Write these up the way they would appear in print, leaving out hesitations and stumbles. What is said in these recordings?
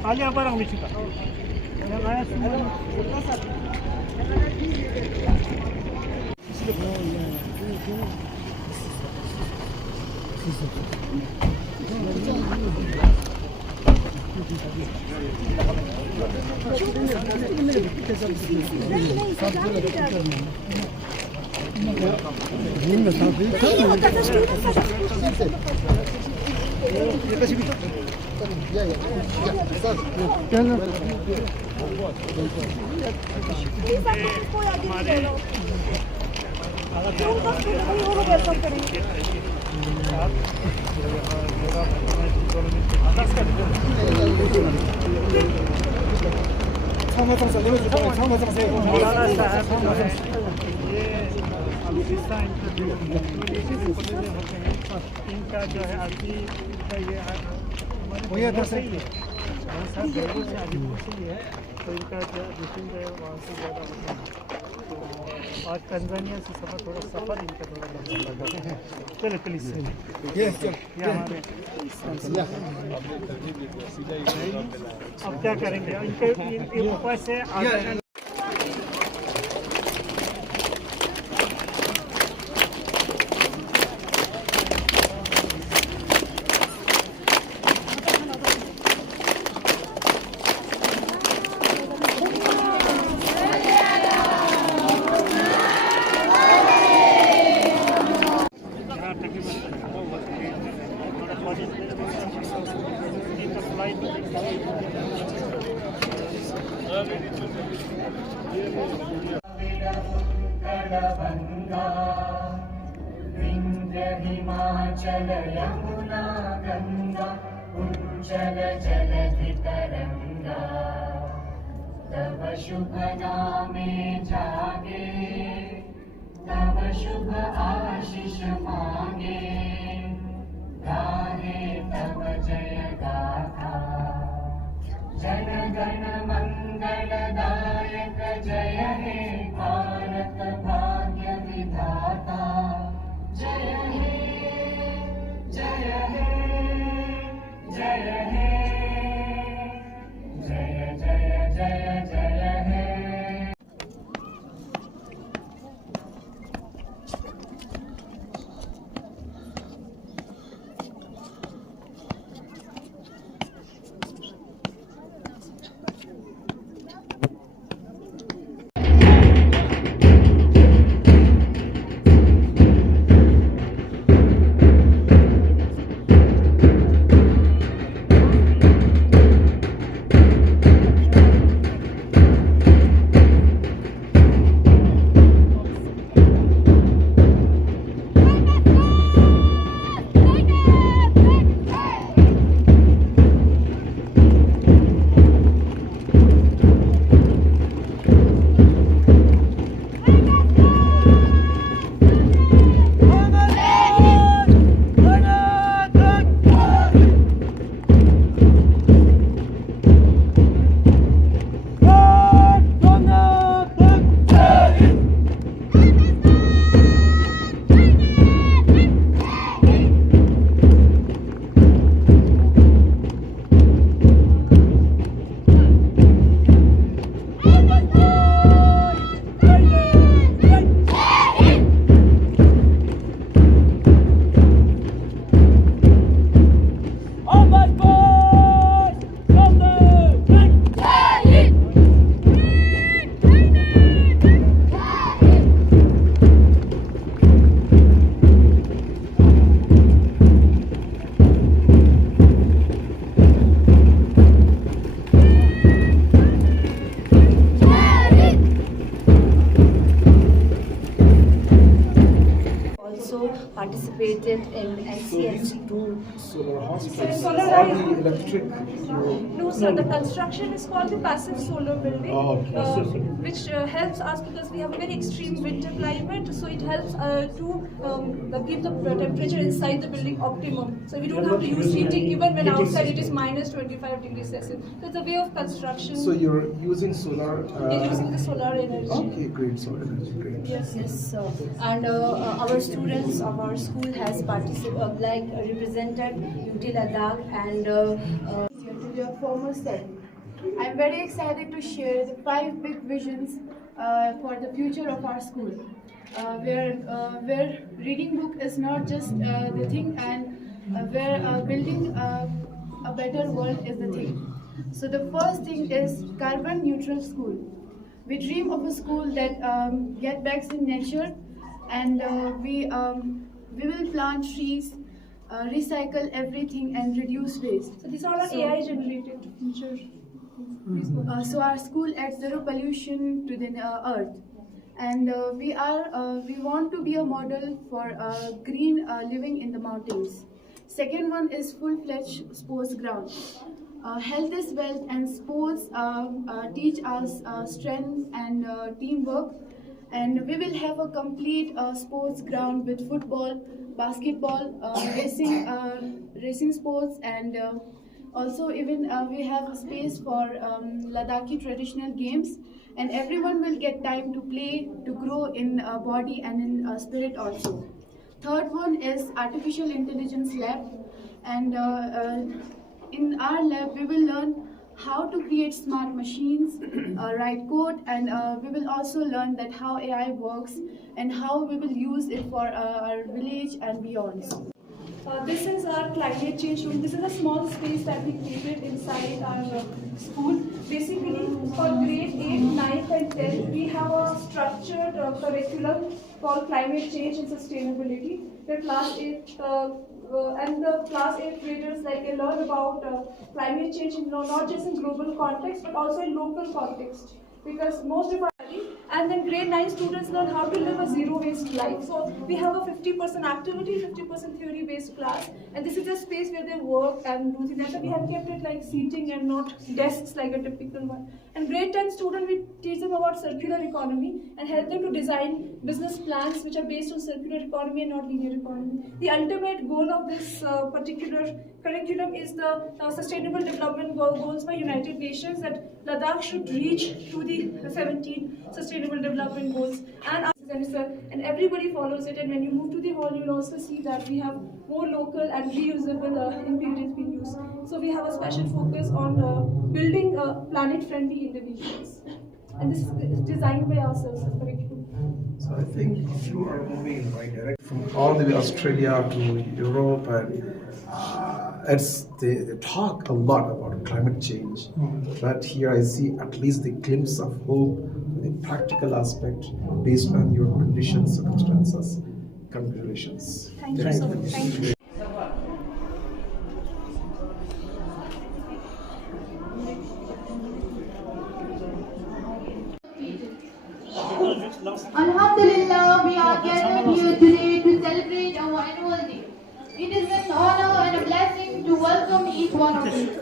Alia barang ni cakap. Yang ayah semua. इनका जो है अभी ये सही है तो इनका जो डिस्टेंस है वहाँ से ज़्यादा होता है। तो आज तंजानिया से सफ़र इनका थोड़ा लगा। चलो प्लीज़ अब क्या करेंगे इनके ऊपर से हिमाचल यमुना गंगा उज्जल जलधि तरंगा तव शुभ नामे जागे तव शुभ आशीष मांगे गाहे तव जय गाथा जन गण मंगलदायक जय हे भारत भाग्य विधाता जय हे जय हे जय हे जय जय जय जय हे। and So these CSC. two solar hospitals solar are array- the electric. No, sir. The construction is called the passive solar building, Oh, okay. which helps us because we have a very extreme winter climate. So it helps to keep the temperature inside the building optimum. So we don't have to use heating even when outside it is minus 25 degrees Celsius. So it's a way of construction. So you're using solar. We're using the solar energy. Okay, great. Solar energy, great. Yes. Yes, and our students of our school has participated, represented UT Ladakh and To your former self. I'm very excited to share the 5 big visions for the future of our school, where reading book is not just the thing, and where building a better world is the thing. So the first thing is carbon neutral school. We dream of a school that get back in nature, and we will plant trees, recycle everything, and reduce waste. So these are all AI generated future. So our school adds zero pollution to the earth, and we want to be a model for green living in the mountains. Second one is full-fledged sports ground. Health is wealth, and sports teach us strength and teamwork. And we will have a complete sports ground with football, basketball, racing sports, and also even we have a space for Ladakhi traditional games. And everyone will get time to play, to grow in body and in spirit also. Third one is artificial intelligence lab, and in our lab we will learn how to create smart machines, write code, and we will also learn that how AI works and how we will use it for our village and beyond. This is our climate change room. This is a small space that we created inside our school. Basically, for grade 8, 9, and 10, we have a structured curriculum called climate change and sustainability. Where class 8 and the class 8 graders they learn about climate change in not just in global context but also in local context. Because most of our and then grade 9 students learn how to live a zero waste life. So we have a 50% activity, 50% theory based class, and this is a space where they work and do things. That's why we have kept it like seating and not desks like a typical one. And grade 10 student, we teach them about circular economy and help them to design business plans which are based on circular economy and not linear economy. The ultimate goal of this particular curriculum is the Sustainable Development Goals by United Nations, that Ladakh should reach to the 17 Sustainable Development Goals. And everybody follows it, and when you move to the hall, you'll also see that we have more local and reusable ingredients being used. So we have a special focus on building planet-friendly individuals. And this is designed by ourselves, the curriculum. So I think you are moving in the right direction. From all the way Australia to Europe, and they talk a lot about climate change. But here I see at least the glimpse of hope, the practical aspect based on your conditions, circumstances. Congratulations. Thank you so much. Thank you. Alhamdulillah, we are gathered here today to celebrate our annual day. It is an honor and a blessing to welcome each one of you.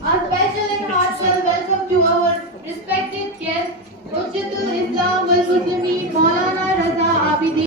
A special and heartfelt welcome to our respected guests, Hujjatul Islam wal Muslimin Maulana Raza Abidin.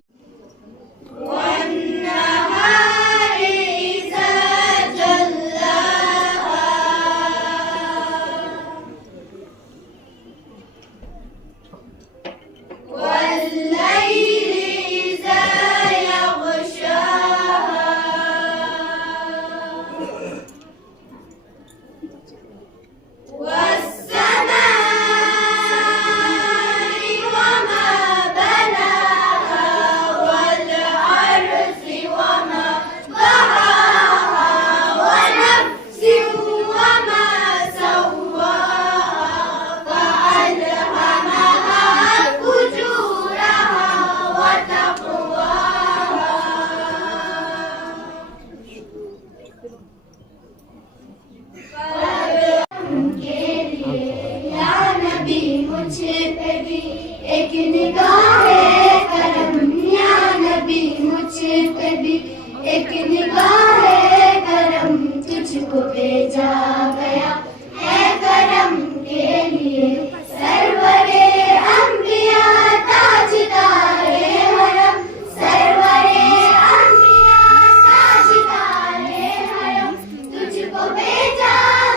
गया है करम के लिए सरवरे अंबिया ताजदारे हरम सरवरे अंबिया ताजदारे हरम तुझको भेजा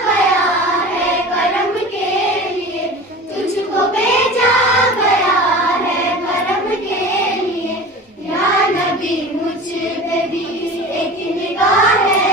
गया है करम के लिए तुझको भेजा गया है करम के लिए या नबी मुझ पे भी एक निगाह है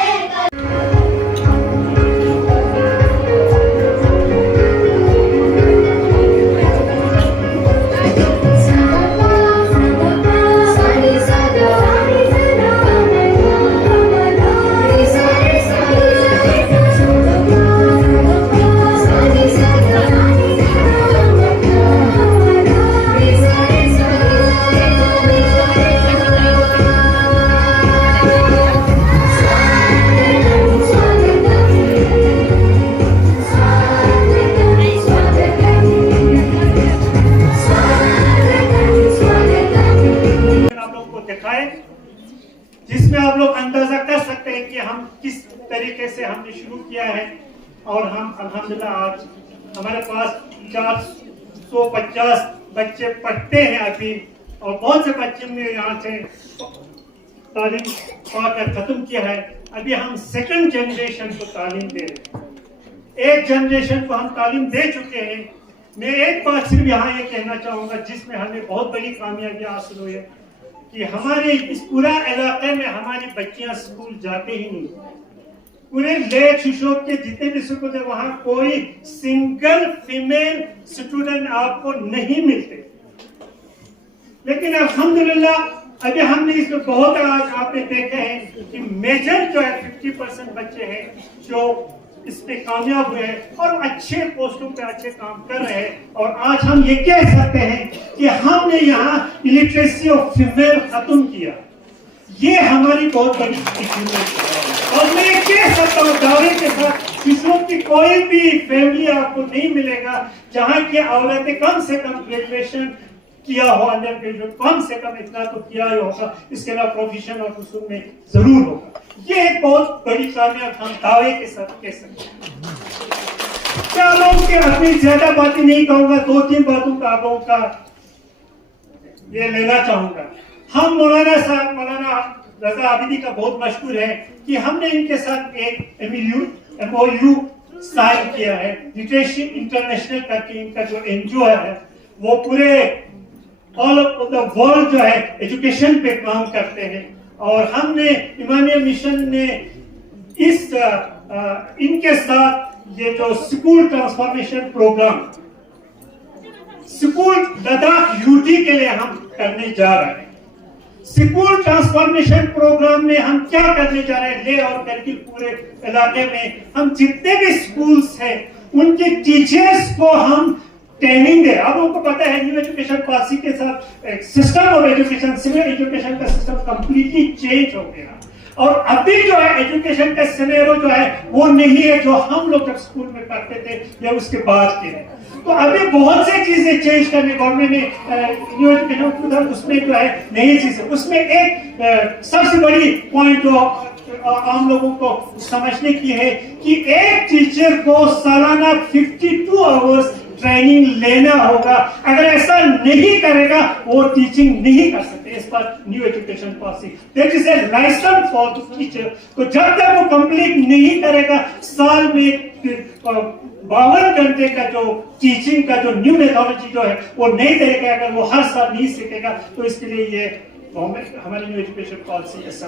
जिसमें आप लोग अंदाजा कर सकते हैं कि हम किस तरीके से हमने शुरू किया है। और हम अल्हम्दुलिल्लाह आज हमारे पास 450 बच्चे पढ़ते हैं अभी, और बहुत से बच्चे ने यहाँ से तालीम पाकर खत्म किया है। अभी हम सेकंड जनरेशन को तालीम दे रहे हैं। एक जनरेशन को हम तालीम दे चुके हैं। मैं एक बात सिर्फ यहाँ ये कहना चाहूँगा जिसमें हमें बहुत बड़ी कामयाबी हासिल हुई है कि हमारे इस पूरा इलाके में हमारी बच्चियां स्कूल जाते ही नहीं। पूरे लेक शिशोर के जितने भी स्कूल है वहां कोई सिंगल फीमेल स्टूडेंट आपको नहीं मिलते। लेकिन अल्हम्दुलिल्लाह अभी हमने इसमें बहुत आज आपने देखे हैं कि मेजर जो है 50% बच्चे हैं जो इसमें कामयाब हुए हैं और अच्छे पोस्टों पे अच्छे काम कर रहे हैं। और आज हम ये कह सकते हैं कि हमने यहाँ इलिटरेसी ऑफ फीमेल खत्म किया। ये हमारी बहुत बड़ी अचीवमेंट है। और मैं ये कह सकता हूँ दावे के साथ शिशुओं की कोई भी फैमिली आपको नहीं मिलेगा जहाँ की औरतें कम से कम ग्रेजुएशन किया हो, अंडर ग्रेजुएट कम से कम इतना तो किया ही होगा, इसके अलावा प्रोफेशन और उसूल में जरूर होगा। ये एक बहुत बड़ी कामयाब हम दावे के साथ कह सकते हैं। क्या लोगों के अपनी ज्यादा बातें नहीं कहूंगा, 2-3 बातों का आप लोगों का ये लेना चाहूंगा। हम मौलाना रजा आबिदी का बहुत मशहूर है कि हमने इनके साथ एक MOU साइन किया है। लिटरेसी इंटरनेशनल करके इनका जो NGO है वो पूरे ऑल ओवर द वर्ल्ड जो है एजुकेशन पे काम करते हैं। और हमने इमामिया मिशन ने इस इनके साथ ये जो school transformation programme school Ladakh UT के लिए हम करने जा रहे हैं। स्कूल ट्रांसफॉर्मेशन प्रोग्राम में हम क्या करने जा रहे हैं, ले और करके पूरे इलाके में हम जितने भी स्कूल्स हैं उनके टीचर्स को हम ट्रेनिंग दे। अब उनको पता है न्यू एजुकेशन पॉलिसी के साथ system of education, civil education का सिस्टम कंप्लीटली चेंज हो गया। और अभी जो है एजुकेशन का सिनेरियो जो है वो नहीं है जो हम लोग जब स्कूल में पढ़ते थे या उसके बाद के। तो अभी बहुत सी चीजें चेंज करने गवर्नमेंट ने न्यू एजुकेशन उसमें जो है नई चीजें, उसमें एक सबसे बड़ी पॉइंट जो आम लोगों को समझने की है कि एक टीचर को सालाना 52 आवर्स ट्रेनिंग लेना होगा। अगर ऐसा नहीं करेगा वो टीचिंग नहीं कर सकते। इस पर new education policy that is a licence for the teacher को जब तक वो कंप्लीट नहीं करेगा साल में 52 घंटे का जो टीचिंग का जो न्यू मेथोडोलॉजी जो है वो नहीं करेगा। अगर वो हर साल नहीं सीखेगा तो इसके लिए ये हमारी न्यू एजुकेशन पॉलिसी ऐसा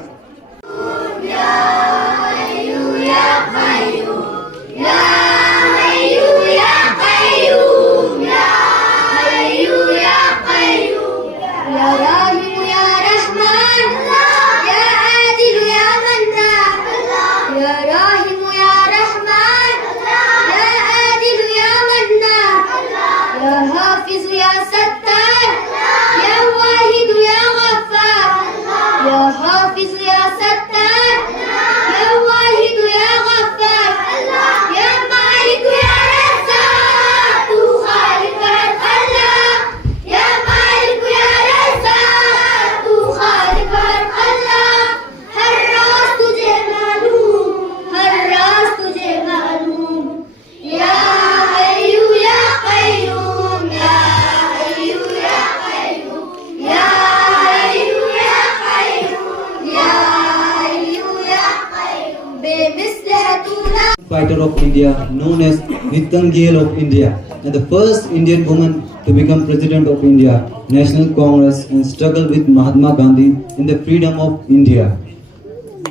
India, known as Nightingale of India, and the first Indian woman to become President of India, National Congress, and struggle with Mahatma Gandhi in the freedom of India.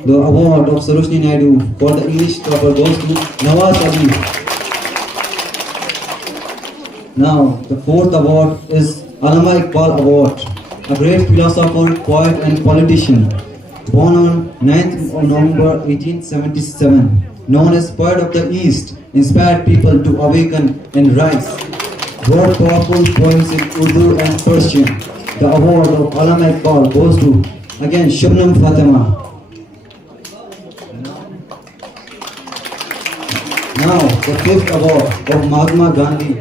The award of Sarojini Naidu for the English topper goes to Nawaz Ali. Now, the fourth award is Allama Iqbal Award, a great philosopher, poet, and politician. Born on 9th of November 1877, known as Poet of the East, inspired people to awaken and rise. Wrote powerful poems in Urdu and Persian. The award of Allama Iqbal goes to, again, Shabnam Fatima. Now, the fifth award of Mahatma Gandhi,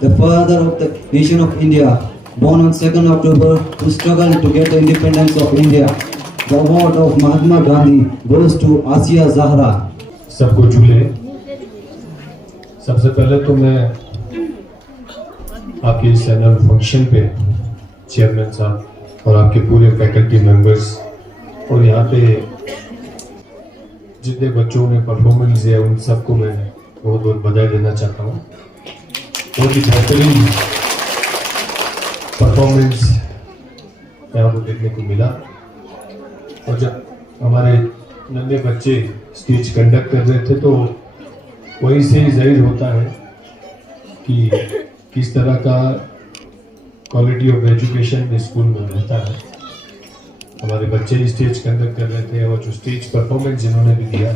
the father of the nation of India, born on 2nd October to struggle to get the independence of India. The award of Mahatma Gandhi goes to Asiya Zahra. सबको झूले। सबसे पहले तो मैं आपके इस annual function पे चेयरमैन साहब और आपके पूरे फैकल्टी मेंबर्स और यहाँ पे जितने बच्चों ने परफॉर्मेंस दिया उन सबको मैं बहुत बहुत बधाई देना चाहता हूँ। बहुत ही बेहतरीन परफॉर्मेंस यहाँ को देखने को मिला और जब हमारे नन्हे बच्चे स्पीच कंडक्ट कर रहे थे तो वहीं से ही जाहिर होता है कि किस तरह का क्वालिटी ऑफ एजुकेशन स्कूल में रहता है। हमारे बच्चे ही स्टेज कंडक्ट कर रहे थे और जो स्टेज परफॉर्मेंस जिन्होंने भी दिया,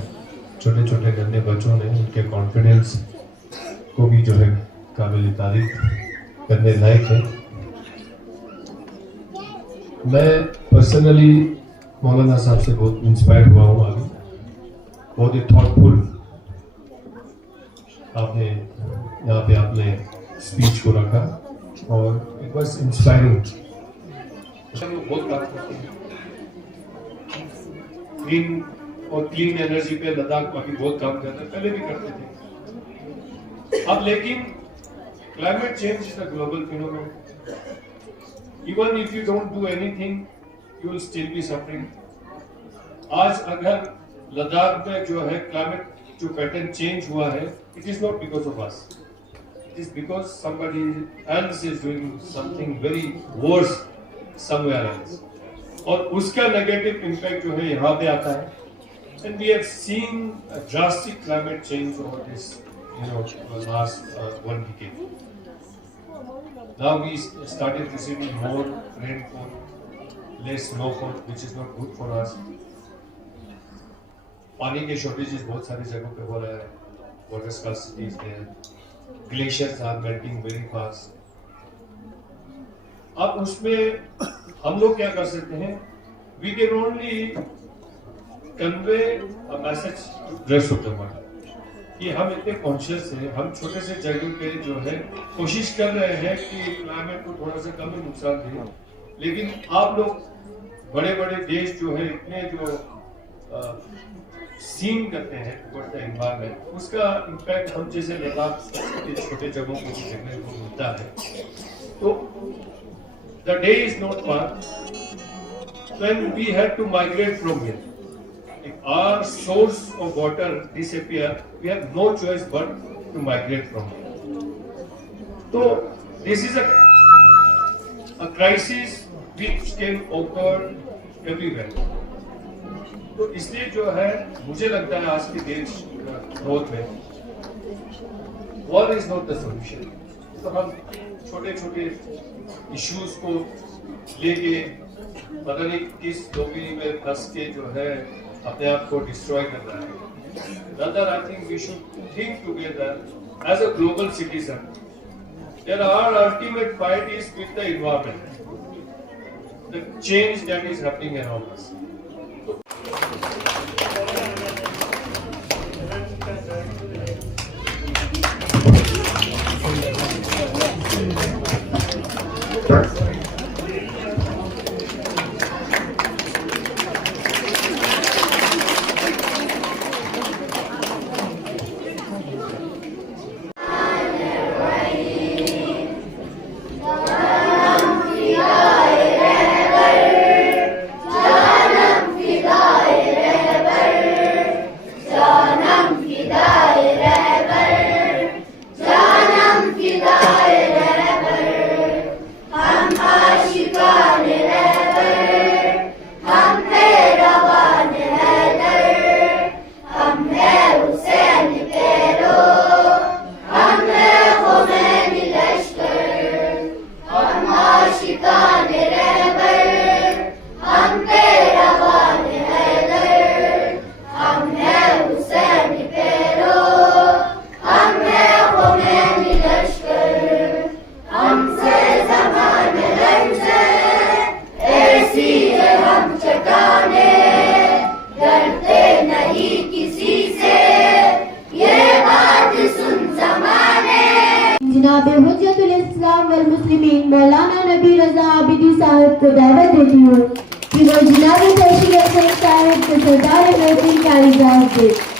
छोटे छोटे नन्हे बच्चों ने, उनके कॉन्फिडेंस को भी जो है काबिल तारीफ करने लायक है। मैं पर्सनली मौलाना साहब से बहुत इंस्पायर्ड हुआ हूँ। अभी बहुत ही थॉटफुल आपने यहाँ पे आपने स्पीच को रखा और इट वाज इंस्पायरिंग। बहुत बात करते हैं ग्रीन और क्लीन एनर्जी पे, लद्दाख में भी बहुत काम करते हैं, पहले भी करते थे। अब लेकिन climate change is a global phenomenon. Even if you don't do anything you will still be suffering. आज अगर लद्दाख में जो है क्लाइमेट जो पैटर्न चेंज हुआ है, it is not because of us. It is because somebody else is doing something very worse somewhere else. और उसका नेगेटिव इम्पैक्ट जो है यहाँ पे आता है. And we have seen a drastic climate change over this, last 1 decade. Now we started receiving more rainfall, less snowfall, which is not good for us. पानी के shortages बहुत सारी जगहों पे हो रहा है. Water scarcity is there. Glaciers are melting very fast. अब उसमें हम लोग क्या कर सकते हैं? We can only convey a message to the rest of the world. कि हम इतने कॉन्शियस हैं, हम छोटे से जगह पे जो है कोशिश कर रहे हैं कि क्लाइमेट को थोड़ा सा कम नुकसान दें, लेकिन आप लोग बड़े बड़े देश जो है इतने जो सीन करते हैं टुवर्ड्स द एनवायरनमेंट, उसका इम्पैक्ट हम जैसे लद्दाख के छोटे जगहों को देखने को मिलता है. तो the day is not far when we had to migrate from here. If our source of water disappear, we have no choice but to migrate from it. So this is a crisis which can occur everywhere. तो इसलिए जो है मुझे लगता है आज के देश ग्रोथ में war is not the solution. तो हम छोटे छोटे इश्यूज को लेके पता नहीं किस लोभी में फंस के जो है अपने आप को डिस्ट्रॉय कर रहा है. Rather, I think we should think together as a global citizen that our ultimate fight is with the environment, the change that is happening around us. जनाब हुज्जतुल इस्लाम वल मुस्लिमीन मौलाना नबी रजा आबिदी साहब को दावत देती हूँ कि वो जनाब तशरीफ साहब को सरदार महफिल का इजाज़त दे।